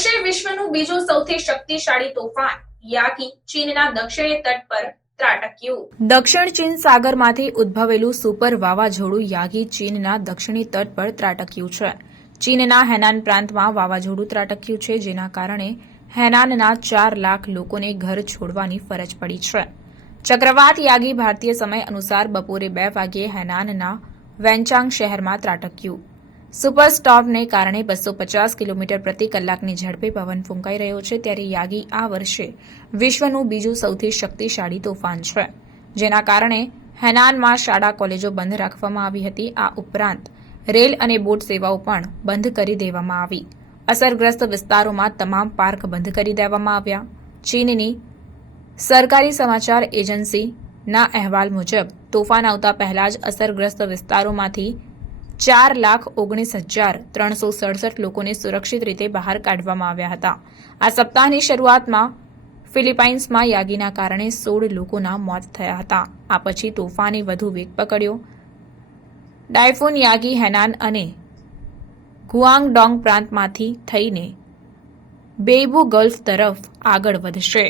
વર્ષે વિશ્વનું બીજું સૌથી શક્તિશાળી તોફાન યાગી ચીનના દક્ષિણી તટ પર ત્રાટક્યું. દક્ષિણ ચીન સાગરમાંથી ઉદ્ભવેલું સુપર વાવાઝોડું યાગી ચીનના દક્ષિણી તટ પર ત્રાટક્યું છે. ચીનના હેનાન પ્રાંતમાં વાવાઝોડું ત્રાટક્યું છે, જેના કારણે હેનાનના 4 લાખ લોકોને ઘર છોડવાની ફરજ પડી છે. ચક્રવાત યાગી ભારતીય સમય અનુસાર બપોરે 2 વાગ્યે હેનાનના વેનચાંગ શહેરમાં ત્રાટક્યું. સુપર સ્ટોર્મને કારણે 250 કિલોમીટર પ્રતિ કલાકની ઝડપે પવન ફૂંકાઈ રહ્યો છે. ત્યારે યાગી આ વર્ષે વિશ્વનું બીજું સૌથી શક્તિશાળી તોફાન છે, જેના કારણે હેનાનમાં શાળા કોલેજો બંધ રાખવામાં આવી હતી. આ ઉપરાંત રેલ અને બોટ સેવાઓ પણ બંધ કરી દેવામાં આવી. અસરગ્રસ્ત વિસ્તારોમાં તમામ પાર્ક બંધ કરી દેવામાં આવ્યા. ચીનની સરકારી સમાચાર એજન્સીના અહેવાલ મુજબ તોફાન આવતા પહેલા જ અસરગ્રસ્ત વિસ્તારોમાંથી 4,19,367 લોકોને સુરક્ષિત રીતે બહાર કાઢવામાં આવ્યા હતા. આ સપ્તાહની શરૂઆતમાં ફિલિપાઇન્સમાં યાગીના કારણે 16 લોકોના મોત થયા હતા. આ પછી તોફાને વધુ વેગ પકડ્યો. ટાયફૂન યાગી હેનાન અને ગુઆંગડોંગ પ્રાંતમાંથી થઈને બેઇબુ ગલ્ફ તરફ આગળ વધશે.